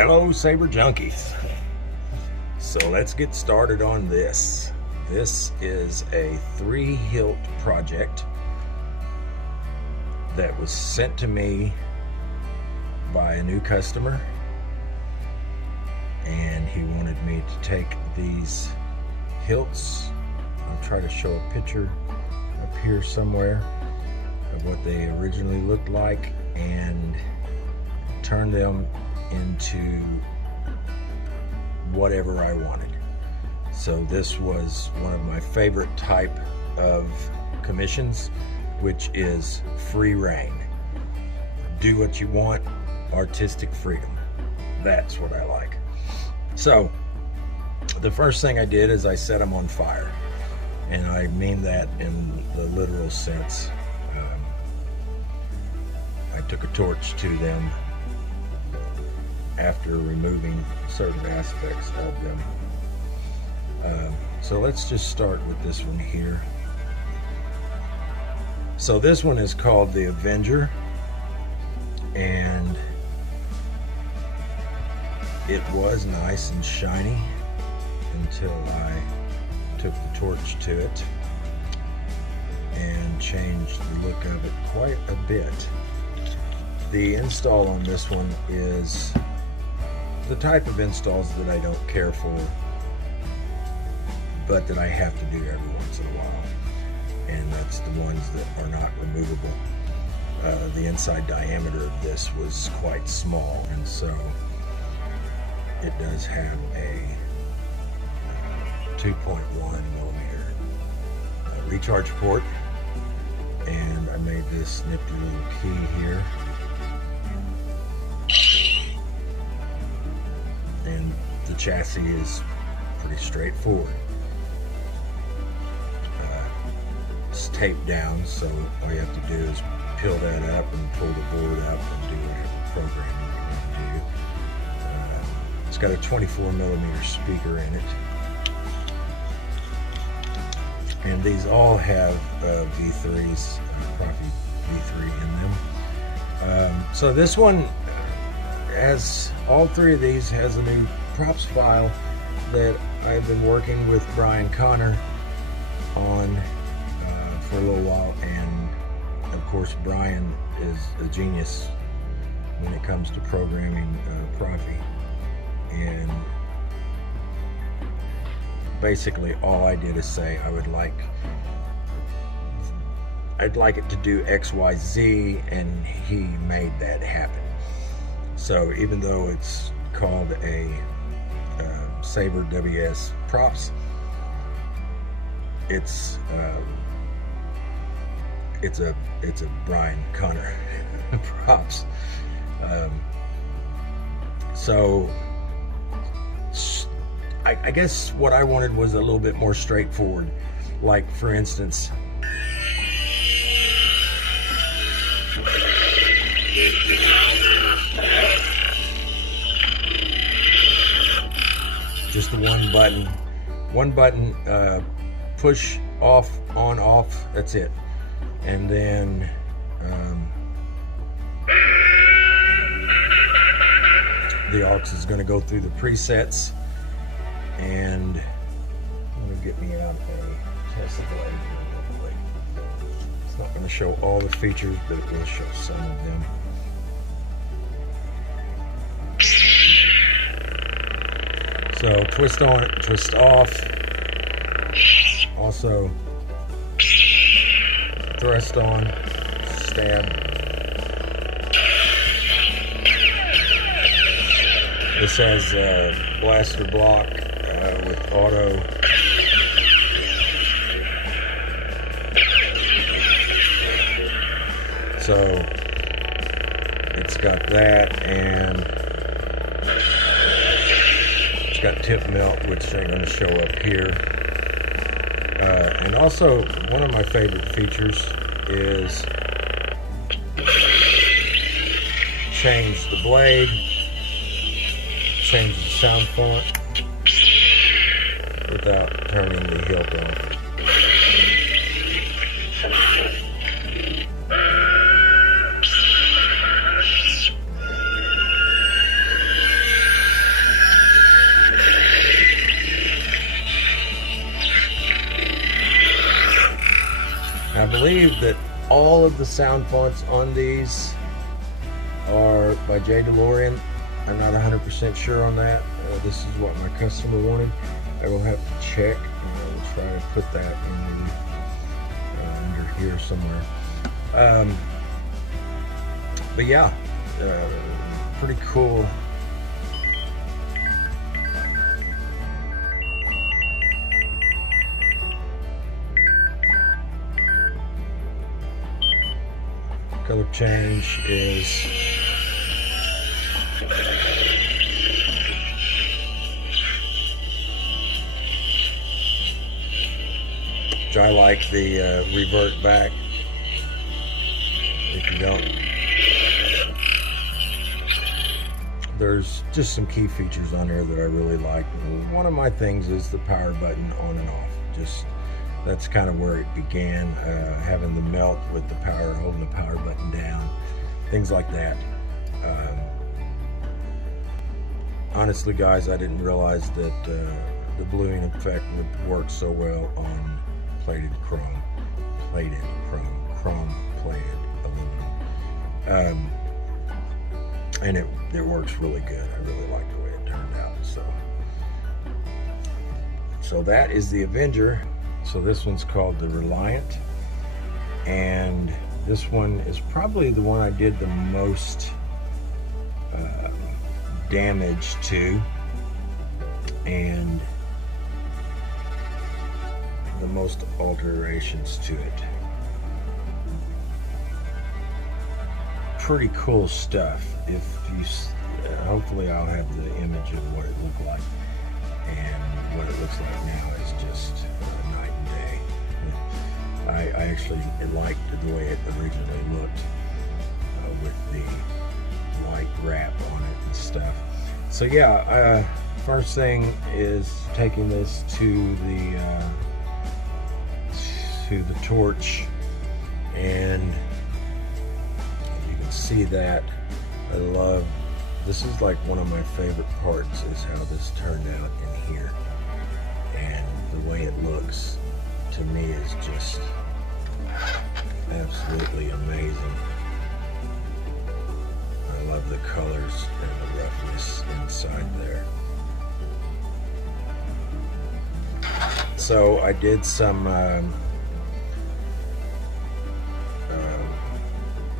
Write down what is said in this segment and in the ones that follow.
Hello, saber junkies. So let's get started on this. This is a 3-hilt project that was sent to me by a new customer, and he wanted me to take these hilts. I'll try to show a picture up here somewhere of what they originally looked like and turn them into whatever I wanted. So this was one of my favorite type of commissions, which is free reign. Do what you want, artistic freedom. That's what I like. So the first thing I did is I set them on fire, and I mean that in the literal sense. I took a torch to them after removing certain aspects of them. So let's just start with this one here. So this one is called the Avenger, and it was nice and shiny until I took the torch to it and changed the look of it quite a bit. The install on this one is the type of installs that I don't care for, but that I have to do every once in a while, and that's the ones that are not removable. The inside diameter of this was quite small, and so it does have a 2.1 millimeter recharge port, and I made this nifty little key here. And the chassis is pretty straightforward. It's taped down, so all you have to do is peel that up and pull the board up and do whatever programming you want to do. It's got a 24 millimeter speaker in it, and these all have V3s, Profi V3 in them. So this one has, all 3 of these has a new props file that I've been working with Brian Connor on for a little while, and of course Brian is a genius when it comes to programming Profi, and basically all I did is say I'd like it to do XYZ, and he made that happen. So even though it's called a Saber WS props, it's a Brian Connor props. So I guess what I wanted was a little bit more straightforward. Like, for instance, just the one button, push off, on, off, that's it. And then the aux is going to go through the presets, and I'm going to get me out a test blade real quick. It's not going to show all the features, but it will show some of them. So twist on, twist off, also thrust on, stab. This has a blaster block with auto. So it's got that, and it's got tip melt, which ain't going to show up here. And also, one of my favorite features is change the blade, change the sound font without turning the hilt on. believe that all of the sound fonts on these are by J. DeLorean. I'm not 100% sure on that. This is what my customer wanted. I will have to check, and I will try to put that in under here somewhere. But yeah, pretty cool. Color change is I like the revert back. If you don't, there's just some key features on here that I really like. One of my things is the power button on and off. Just that's kind of where it began, having the melt with the power, holding the power button down, things like that. Honestly, guys, I didn't realize that the bluing effect would work so well on plated chrome, chrome-plated aluminum. And it works really good. I really like the way it turned out. So that is the Avenger. So this one's called the Reliant, and this one is probably the one I did the most damage to, and the most alterations to it. Pretty cool stuff. If you, hopefully I'll have the image of what it looked like, and what it looks like now is just night and day. I actually liked the way it originally looked with the white wrap on it and stuff. So yeah, first thing is taking this to the torch, and you can see that I love this. Is like one of my favorite parts is how this turned out in here, and the way it looks to me is just absolutely amazing. I love the colors and the roughness inside there. So I did some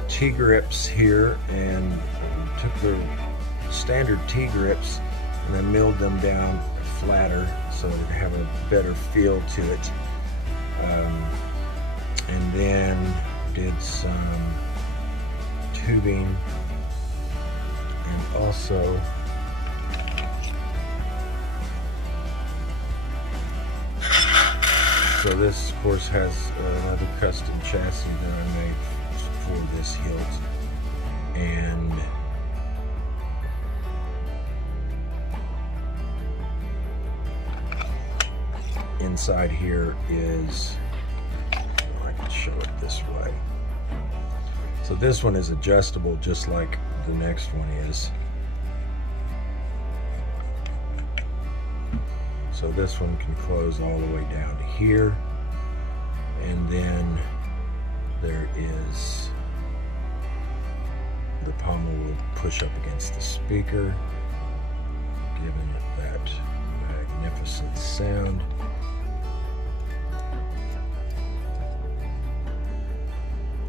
T-grips here, and took the standard T-grips and I milled them down flatter so it would have a better feel to it. And then did some tubing, and also so this of course has another custom chassis that I made for this hilt, and inside here is, I can show it this way. So this one is adjustable just like the next one is. So this one can close all the way down to here, and then there is the pommel will push up against the speaker, giving it that magnificent sound.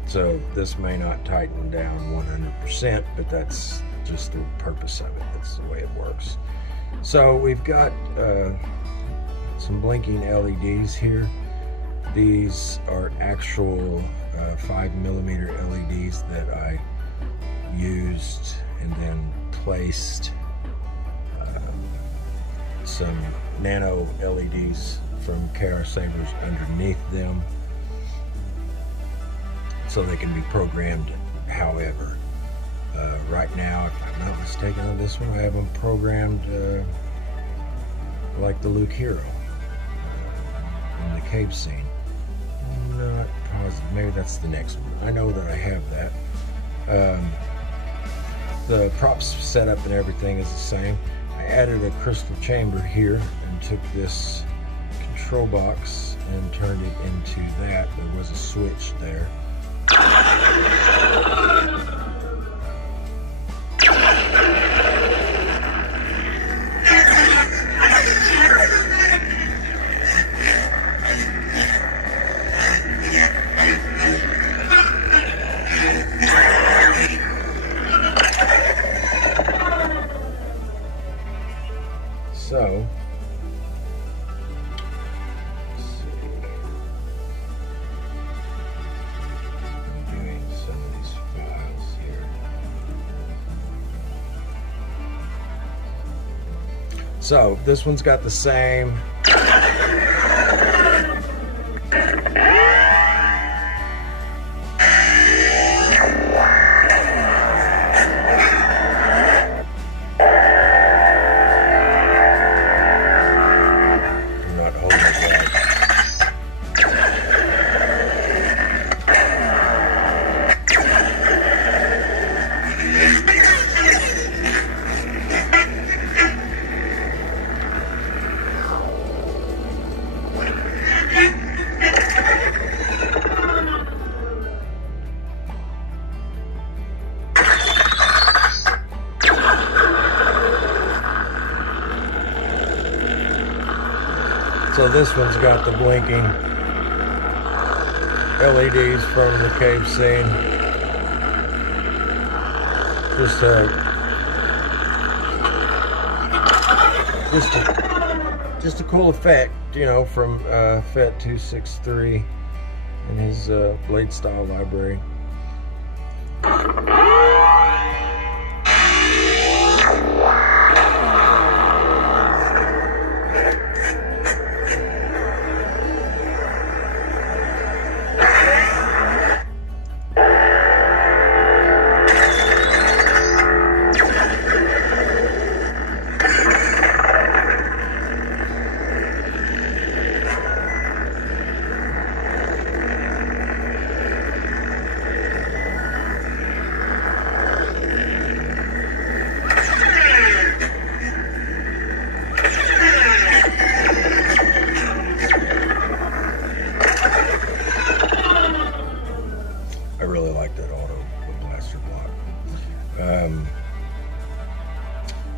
So this may not tighten down 100%, but that's just the purpose of it. That's the way it works. So we've got some blinking LEDs here. These are actual 5mm LEDs that I used and then placed some nano LEDs from KR Sabers underneath them, so they can be programmed however. Right now, if I'm not mistaken on this one, I have them programmed like the Luke Hero in the cave scene. I'm not positive, maybe that's the next one. I know that I have that. The props setup and everything is the same. I added a crystal chamber here and took this control box and turned it into that. There was a switch there. So, let's see. I'm doing some of these files here. So, this one's got the same. So this one's got the blinking LEDs from the cave scene. Just a cool effect, you know, from FET 263 in his blade style library. I really like that auto blaster block.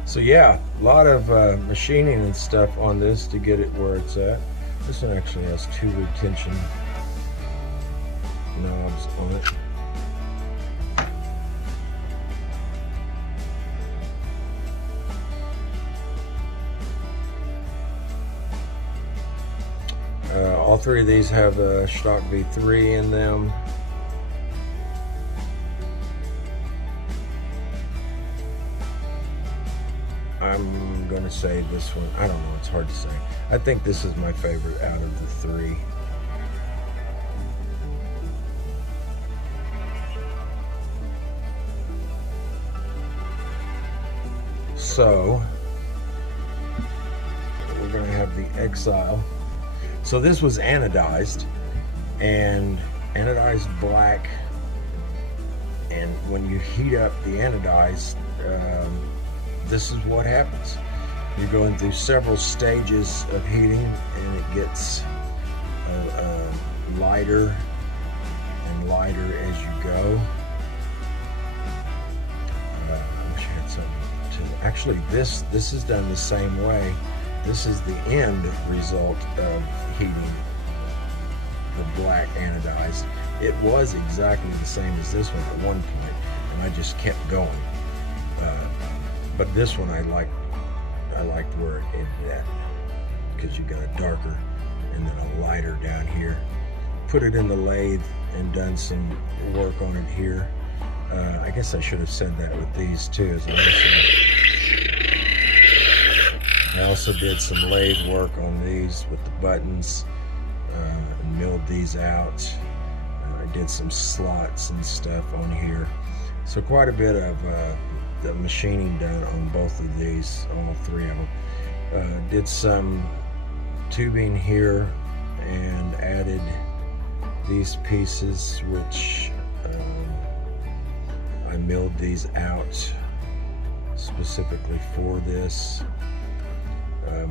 So yeah, a lot of machining and stuff on this to get it where it's at. This one actually has 2 retention knobs on it. All 3 of these have a stock V3 in them. I'm gonna say this one, I don't know, it's hard to say. I think this is my favorite out of the 3. So, we're gonna have the Exile. So this was anodized, and anodized black, and when you heat up the anodized, this is what happens. You're going through several stages of heating, and it gets lighter and lighter as you go. I wish I had something to. Actually, this is done the same way. This is the end result of heating the black anodized. It was exactly the same as this one at one point, and I just kept going. But this one I liked where it ended at, because you got a darker and then a lighter down here. Put it in the lathe and done some work on it here. I guess I should have said that with these too. I also did some lathe work on these with the buttons, and milled these out. I did some slots and stuff on here. So quite a bit of the machining done on both of these, all 3 of them. Did some tubing here and added these pieces, which I milled these out specifically for this.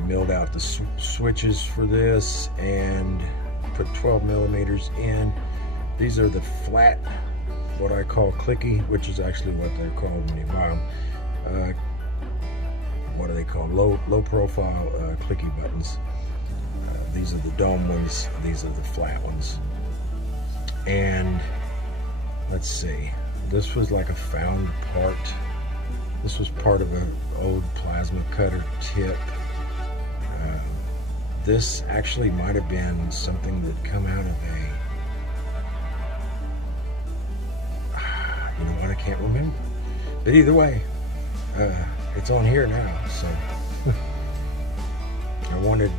Milled out the switches for this, and put 12 millimeters in. These are the flat, what I call clicky, which is actually what they're called when you buy them. What are they called? Low profile clicky buttons. These are the dome ones. These are the flat ones. And let's see. This was like a found part. This was part of an old plasma cutter tip. This actually might have been something that come out of a, you know what, I can't remember. But either way, it's on here now, so I wanted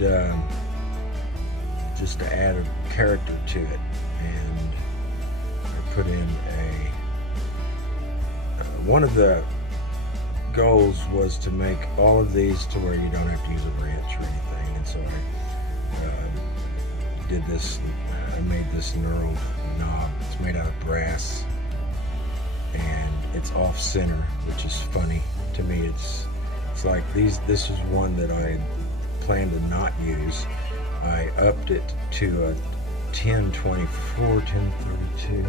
just to add a character to it, and I put in one of the goals was to make all of these to where you don't have to use a wrench or anything, and so I did this. I made this knurled knob. It's made out of brass, and it's off center, which is funny to me. It's like these. This is one that I planned to not use. I upped it to a 1024, 1032.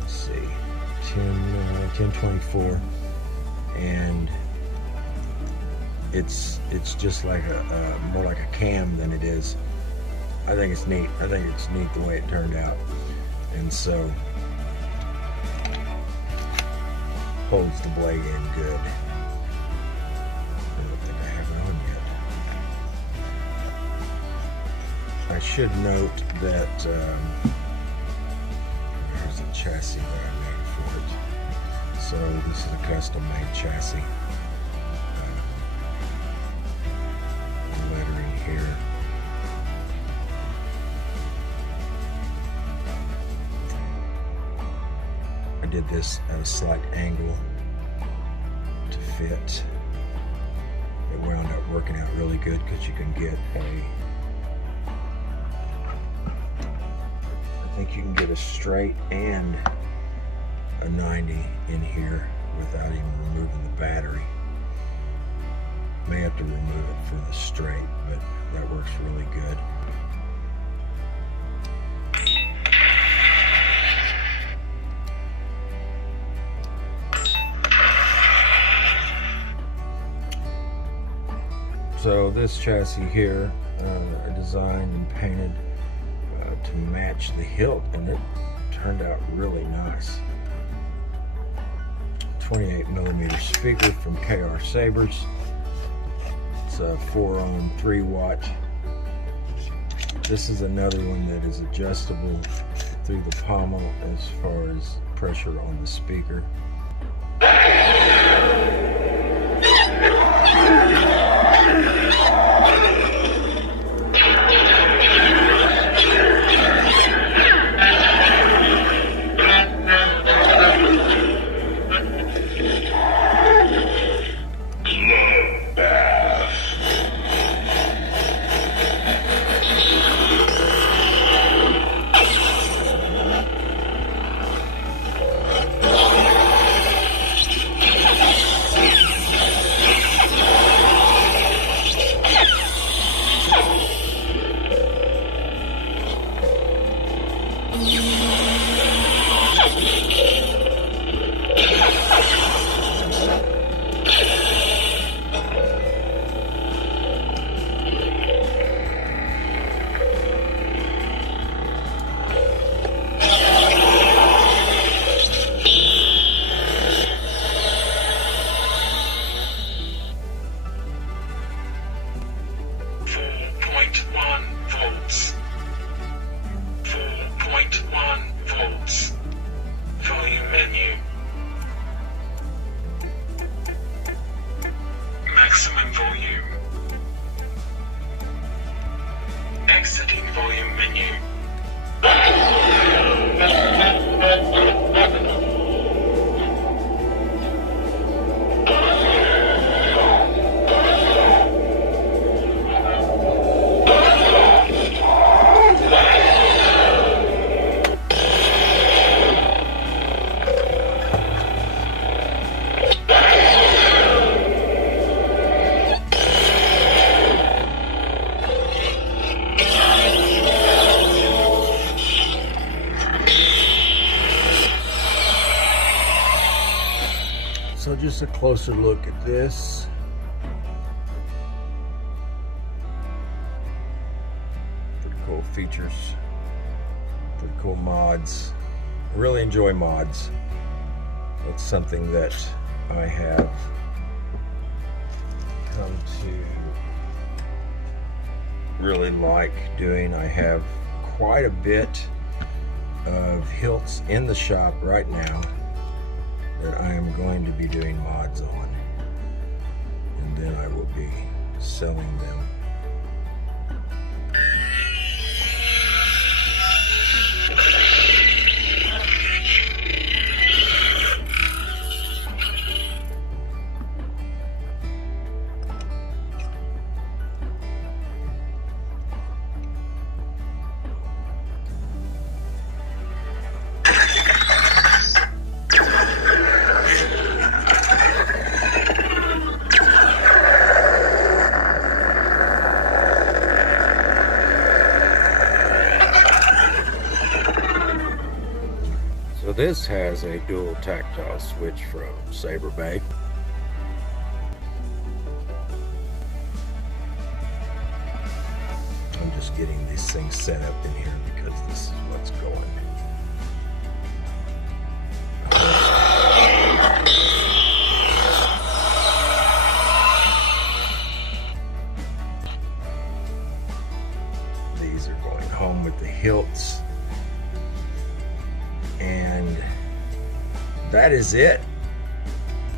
Let's see, 1024, and it's just like a more like a cam than it is. I think it's neat. I think it's neat the way it turned out, and so holds the blade in good. I don't think I have it on yet. I should note that there's a chassis that I made for it. So this is a custom-made chassis. Lettering here. I did this at a slight angle to fit. It wound up working out really good because you can get I think you can get a straight and a 90 in here without even removing the battery. May have to remove it for the straight, but that works really good. So this chassis here, I designed and painted to match the hilt, and it turned out really nice. 28 millimeter speaker from KR Sabers. It's a 4-ohm 3-watt. This is another one that is adjustable through the pommel as far as pressure on the speaker. Fully just a closer look at this. Pretty cool features, pretty cool mods. I really enjoy mods. It's something that I have come to really like doing. I have quite a bit of hilts in the shop right now that I am going to be doing mods on, and then I will be selling them. So this has a dual tactile switch from Saber Bay. I'm just getting these things set up in here because this is what's going. These are going home with the hilts. And that is it.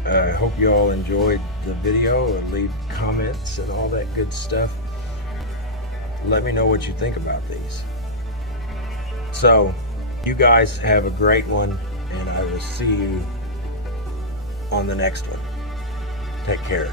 I hope you all enjoyed the video, and leave comments and all that good stuff. Let me know what you think about these. So you guys have a great one, and I will see you on the next one. Take care.